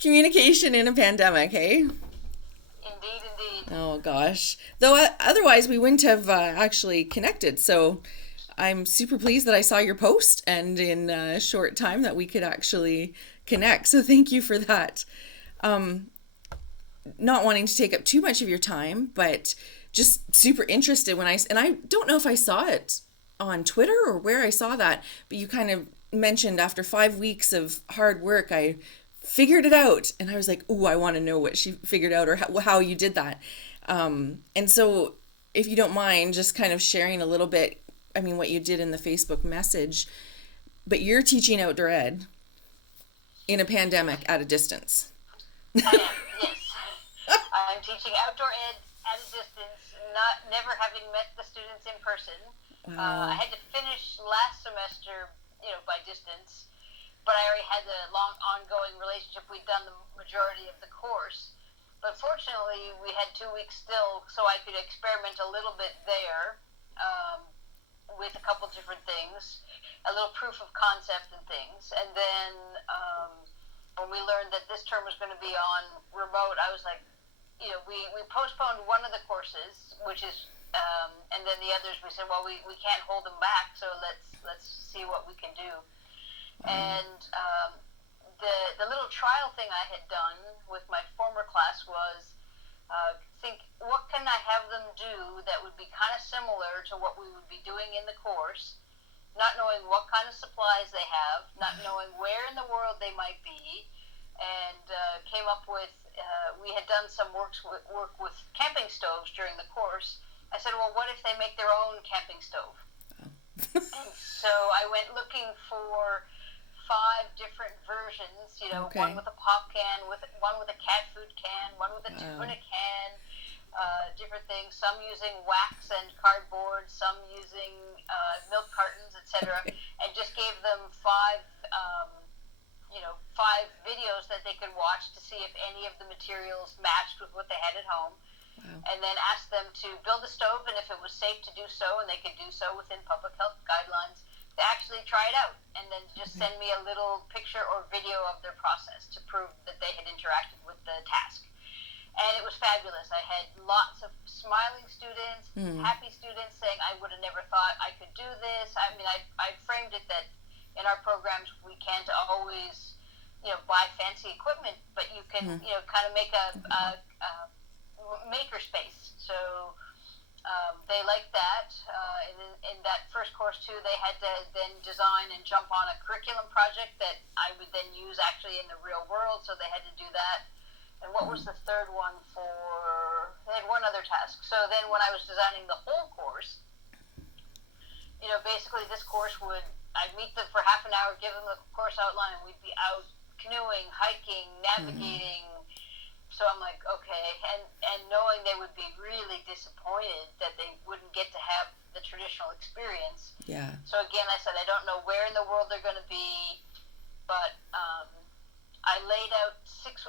Communication in a pandemic, hey? Indeed, indeed. Oh gosh. Though otherwise we wouldn't have actually connected. So I'm super pleased that I saw your post and in a short time that we could actually connect. So thank you for that. Um, Not wanting to take up too much of your time, but just super interested when and I don't know if I saw it on Twitter or where I saw that, but you kind of mentioned after 5 weeks of hard work, I figured it out, and I was like, "Ooh, I want to know what she figured out or how you did that." And so, if you don't mind, just kind of sharing a little bit. I mean, what you did in the Facebook message, but you're teaching outdoor ed in a pandemic at a distance. I am, yes. I'm teaching outdoor ed at a distance, not never having met the students in person. I Wow. had to finish last semester, by distance, but I already had a long ongoing relationship. We'd done the majority of the course. But fortunately, we had 2 weeks still, so I could experiment a little bit there with a couple different things, a little proof of concept and things. And then when we learned that this term was going to be on remote, I was like, we postponed one of the courses, which is, and then the others we said, well, we can't hold them back, so let's see what we can do. And the little trial thing I had done with my former class was think, what can I have them do that would be kind of similar to what we would be doing in the course, not knowing what kind of supplies they have, not knowing where in the world they might be, and came up with, we had done some work with camping stoves during the course. I said, well, what if they make their own camping stove? And so I went looking for 5 different versions, one Okay. with a pop can, one with a cat food can, one with a Wow. tuna can, different things, some using wax and cardboard, some using milk cartons, etc., Okay. and just gave them 5 videos that they could watch to see if any of the materials matched with what they had at home, Wow. and then asked them to build a stove, and if it was safe to do so, and they could do so within public health guidelines, to actually try it out, and then just Okay. send me a little picture or video of their process to prove that they had interacted with the task. And it was fabulous. I had lots of smiling students, Hmm. happy students saying, I would have never thought I could do this. I mean, I framed it that in our programs we can't always, buy fancy equipment, but you can, Hmm. kind of make a maker space. So they liked that. In that first course too, they had to then design and jump on a curriculum project that I would then use actually in the real world. So they had to do that. And what was the third one for? They had one other task. So then when I was designing the whole course, basically this course I'd meet them for half an hour, give them the course outline, and we'd be out canoeing, hiking, navigating. So I'm like, okay, and knowing they would be really disappointed that they wouldn't get to have the traditional experience. Yeah. So again, I said, I don't know where in the world they're going to be, but I laid out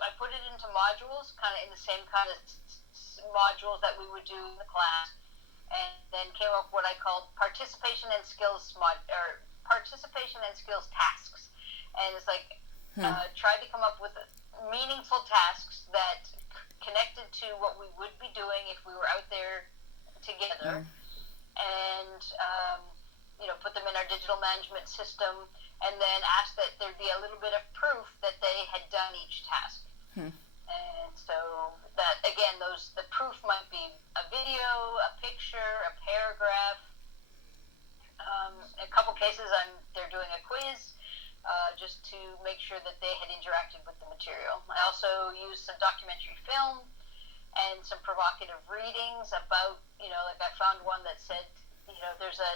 I put it into modules, kind of in the same kind of modules that we would do in the class, and then came up with what I called participation and skills tasks. And it's like, Hmm. tried to come up with meaningful tasks that connected to what we would be doing if we were out there together, Wow. and put them in our digital management system, and then asked that there be a little bit of proof that they had done each task. Hmm. And so that again, the proof might be a video, a picture, a paragraph. In a couple cases, they're doing a quiz, just to make sure that they had interacted with the material. I also used some documentary film and some provocative readings about, like I found one that said, there's a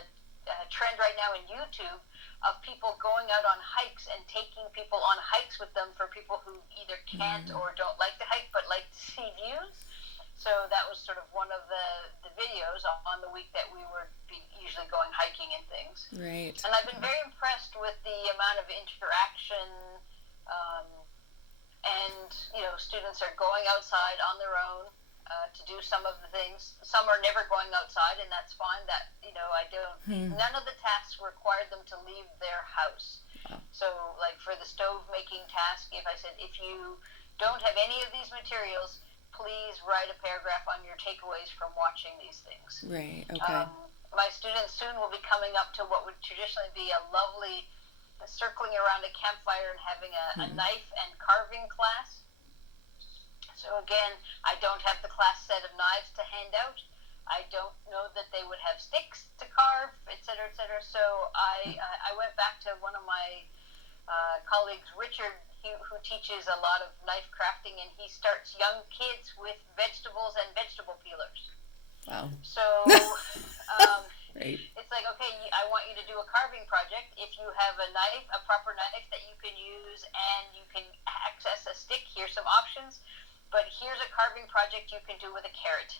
trend right now in YouTube of people going out on hikes and taking people on hikes with them for people who either can't or don't like to hike but like to see views. So that was sort of one of the videos on the week that we were usually going hiking and things. Right. And I've been very impressed with the amount of interaction, um, and students are going outside on their own to do some of the things. Some are never going outside, and that's fine. That I don't. None of the tasks required them to leave their house. Wow. So, like for the stove making task, if I said if you don't have any of these materials, please write a paragraph on your takeaways from watching these things. Right. Okay. My students soon will be coming up to what would traditionally be a lovely circling around a campfire and having a knife and carving class. So again, I don't have the class set of knives to hand out. I don't know that they would have sticks to carve, et cetera, et cetera. So I went back to one of my colleagues, Richard, who teaches a lot of knife crafting, and he starts young kids with vegetables and vegetable peelers. Wow. So right. it's like, okay, I want you to do a carving project. If you have a knife, a proper knife that you can use and you can access a stick, here's some options. But here's a carving project you can do with a carrot.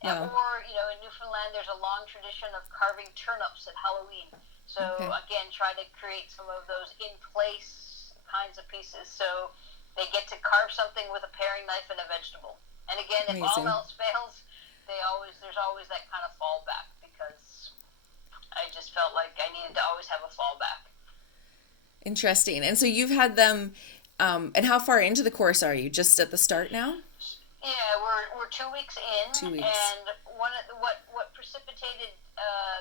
Wow. Or, in Newfoundland, there's a long tradition of carving turnips at Halloween. So, again, try to create some of those in-place kinds of pieces. So they get to carve something with a paring knife and a vegetable. And again, if all else fails, there's always that kind of fallback, because I just felt like I needed to always have a fallback. Interesting. And so you've had them, and how far into the course are you? Just at the start now? Yeah, we're 2 weeks in. 2 weeks. And what precipitated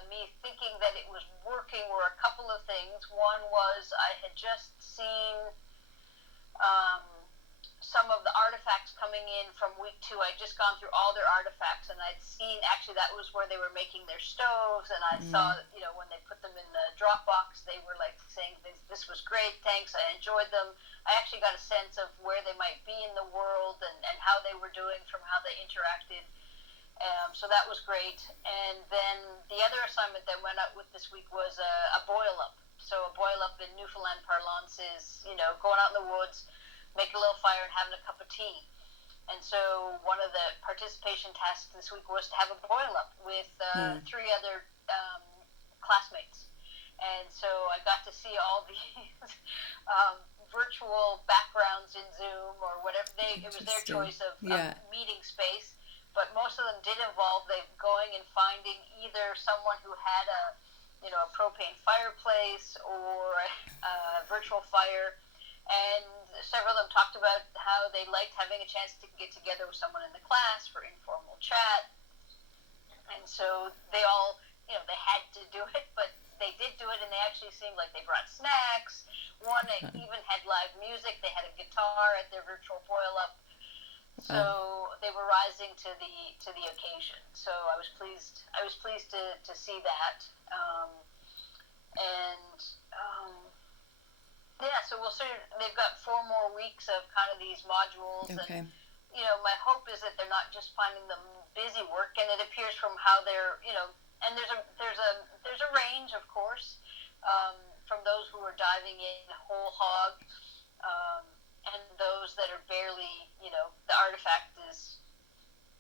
me thinking that it was working were a couple of things. One was I had just seen some of the artifacts coming in from week 2. I'd just gone through all their artifacts, and I'd seen, actually that was where they were making their stoves, and I saw, when they put them in the Dropbox, they were like saying, this was great, thanks, I enjoyed them. I actually got a sense of where they might be in the world and how they were doing from how they interacted. So that was great. And then the other assignment that went out with this week was a boil-up. So a boil-up in Newfoundland parlance is, going out in the woods, make a little fire and having a cup of tea. And so one of the participation tasks this week was to have a boil-up with 3 other classmates. And so I got to see all these virtual backgrounds in Zoom or whatever. It was their choice of meeting space. But most of them did involve going and finding either someone who had a propane fireplace or a virtual fire. And several of them talked about how they liked having a chance to get together with someone in the class for informal chat. And so they all, they had to do it, but they did do it, and they actually seemed like they brought snacks. One even had live music. They had a guitar at their virtual boil-up. So they were rising to the occasion. So I was pleased to see that. So we'll see. They've got 4 more weeks of kind of these modules, and my hope is that they're not just finding them busy work, and it appears from how they're, and there's a range, of course, from those who are diving in whole hog, and those that are barely, the artifact is,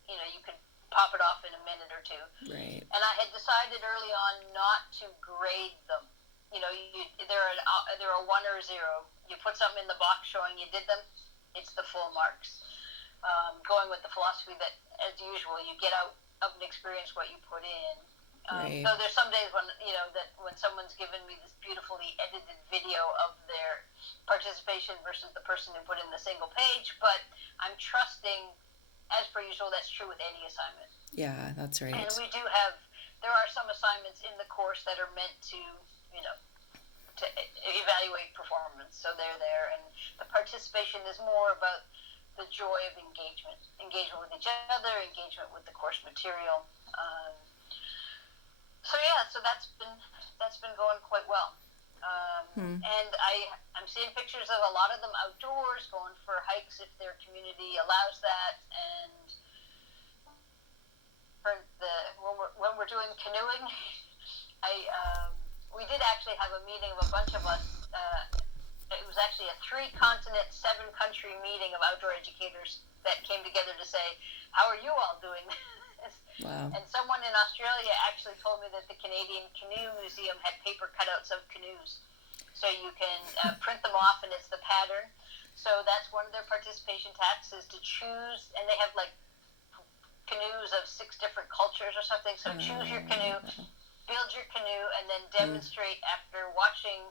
you could pop it off in a minute or 2. Right. And I had decided early on not to grade them. They're a 1 or a 0. You put something in the box showing you did them, it's the full marks. Going with the philosophy that, as usual, you get out of an experience what you put in. Right. So there's some days when, that when someone's given me this beautifully edited video of their participation versus the person who put in the single page, but I'm trusting, as per usual, that's true with any assignment. Yeah, that's right. And there are some assignments in the course that are meant to, to evaluate performance. So they're there, and the participation is more about the joy of engagement with each other, engagement with the course material. So that's been going quite well. And I'm seeing pictures of a lot of them outdoors, going for hikes if their community allows that, and when we're doing canoeing, we did actually have a meeting of a bunch of us. It was actually a 3-continent, 7-country meeting of outdoor educators that came together to say, how are you all doing this? Wow. And someone in Australia actually told me that the Canadian Canoe Museum had paper cutouts of canoes. So you can print them off, and it's the pattern. So that's one of their participation tasks, is to choose, and they have like canoes of 6 different cultures or something. So choose your canoe, build your canoe, and then demonstrate after watching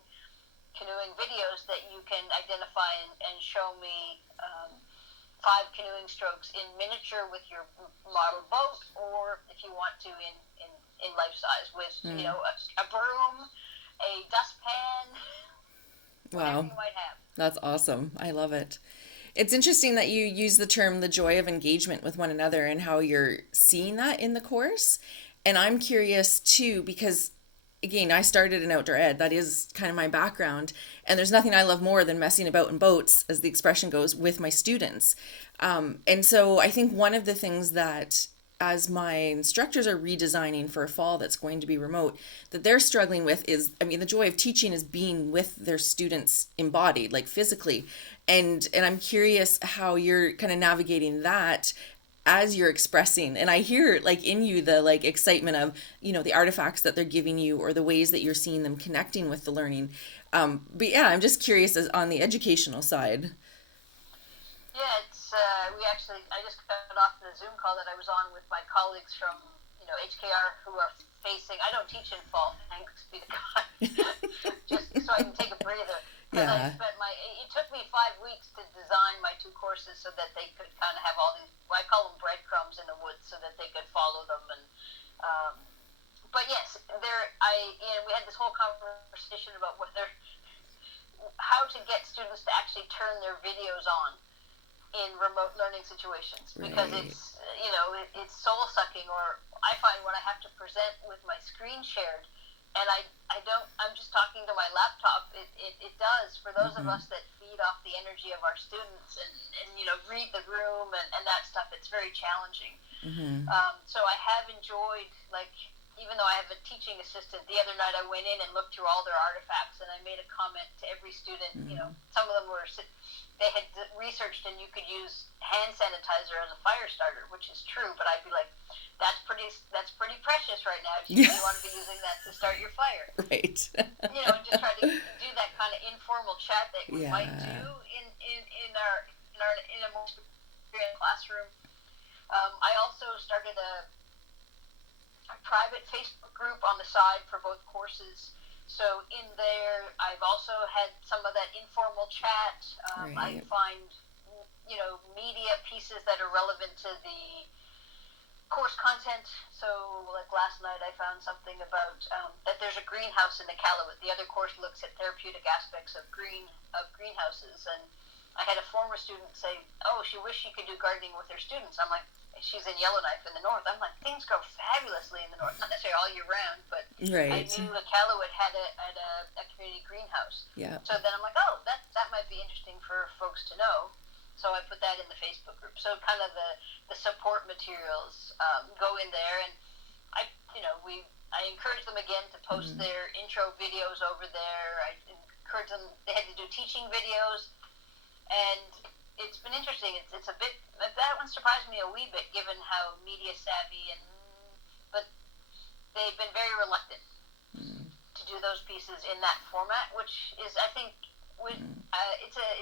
canoeing videos that you can identify and show me 5 canoeing strokes in miniature with your model boat, or if you want to in life size with a broom, a dustpan, whatever Wow. you might have. That's awesome. I love it. It's interesting that you use the term the joy of engagement with one another and how you're seeing that in the course. And I'm curious too, because again, I started in outdoor ed. That is kind of my background. And there's nothing I love more than messing about in boats, as the expression goes, with my students. And so I think one of the things that as my instructors are redesigning for a fall that's going to be remote, that they're struggling with is, I mean, the joy of teaching is being with their students embodied, like physically. And I'm curious how you're kind of navigating that as you're expressing. And I hear like in you the like excitement of, the artifacts that they're giving you or the ways that you're seeing them connecting with the learning. But yeah, I'm just curious as on the educational side. Yeah, I just got off the Zoom call that I was on with my colleagues from, HKR who are facing, I don't teach in fall, thanks be to God, just so I can take a breather. Because Yeah. it took me 5 weeks to design my 2 courses so that they could kind of have all these, well, I call them breadcrumbs in the woods so that they could follow them. And, but yes, we had this whole conversation about how to get students to actually turn their videos on in remote learning situations, because Right. it's soul sucking. Or I find when I have to present with my screen shared and I'm just talking to my laptop, it does for those of us that feed off the energy of our students and read the room and that stuff. It's very challenging. So I have enjoyed, like, even though I have a teaching assistant, the other night I went in and looked through all their artifacts, and I made a comment to every student. Some of them they had researched and you could use hand sanitizer as a fire starter, which is true, but I'd be like, that's pretty precious right now. Do you really want to be using that to start your fire? Right. And just try to do that kind of informal chat that we might do in a more experienced classroom. I also started a private Facebook group on the side for both courses. So in there, I've also had some of that informal chat. I Right. find, media pieces that are relevant to the course content. So like last night, I found something about that there's a greenhouse in Iqaluit. The other course looks at therapeutic aspects of greenhouses, and I had a former student say, "Oh, she wished she could do gardening with her students." I'm like, she's in Yellowknife in the north. I'm like, things grow fabulously in the north, not necessarily all year round, but I Right. knew Iqaluit had a community greenhouse. Yeah. So then I'm like, oh, that might be interesting for folks to know. So I put that in the Facebook group. So kind of the support materials go in there, and I encourage them again to post their intro videos over there. I encourage them. They had to do teaching videos, and it's been interesting. It's a bit, that one surprised me a wee bit given how media savvy but they've been very reluctant to do those pieces in that format, which is, I think,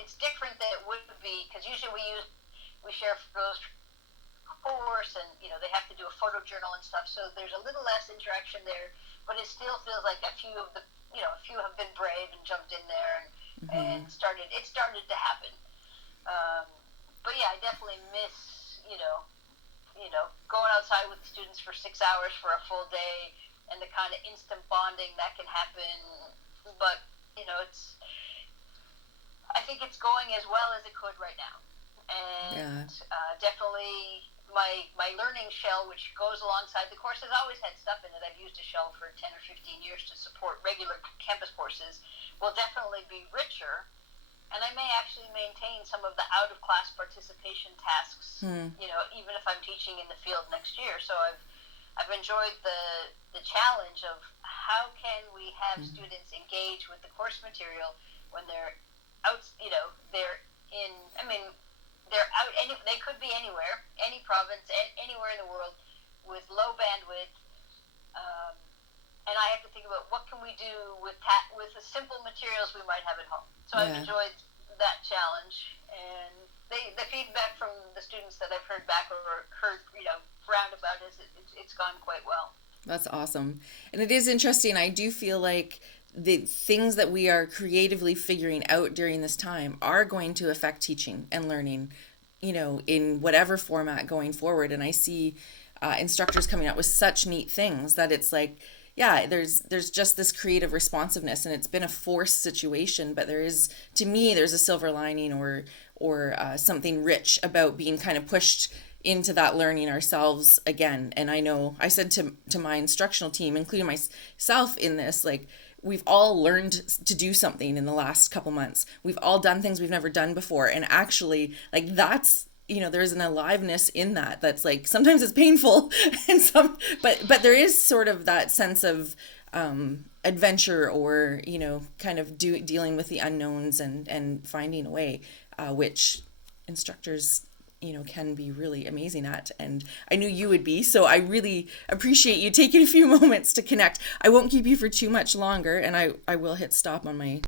it's different than it would be, because usually we share photos course, and they have to do a photo journal and stuff, so there's a little less interaction there, but it still feels like a few have been brave and jumped in there and started to happen. But yeah, I definitely miss going outside with the students for 6 hours for a full day and the kind of instant bonding that can happen. But I think it's going as well as it could right now, and definitely my learning shell, which goes alongside the course, has always had stuff in it. I've used a shell for 10 or 15 years to support regular campus courses. Will definitely be richer, and I may actually maintain some of the out-of-class participation tasks, even if I'm teaching in the field next year. So I've enjoyed the challenge of how can we have students engage with the course material when they're out, they're in, they're out, they could be anywhere, any province, anywhere in the world with low bandwidth, and I have to think about what can we do with the simple materials we might have at home. So I've enjoyed that challenge, and the feedback from the students that I've heard back or heard roundabout is it's gone quite well. That's awesome. And it is interesting. I do feel like the things that we are creatively figuring out during this time are going to affect teaching and learning, in whatever format going forward. And I see instructors coming up with such neat things that it's like, yeah, there's just this creative responsiveness, and it's been a forced situation, but to me, there's a silver lining, or something rich about being kind of pushed into that learning ourselves again. And I know I said to my instructional team, including myself in this, like, we've all learned to do something in the last couple months. We've all done things we've never done before. And actually, like, that's, there's an aliveness in that's like, sometimes it's painful and but there is sort of that sense of adventure, or, kind of dealing with the unknowns and finding a way, which instructors can be really amazing at, and I knew you would be. So I really appreciate you taking a few moments to connect. I won't keep you for too much longer, and I will hit stop on my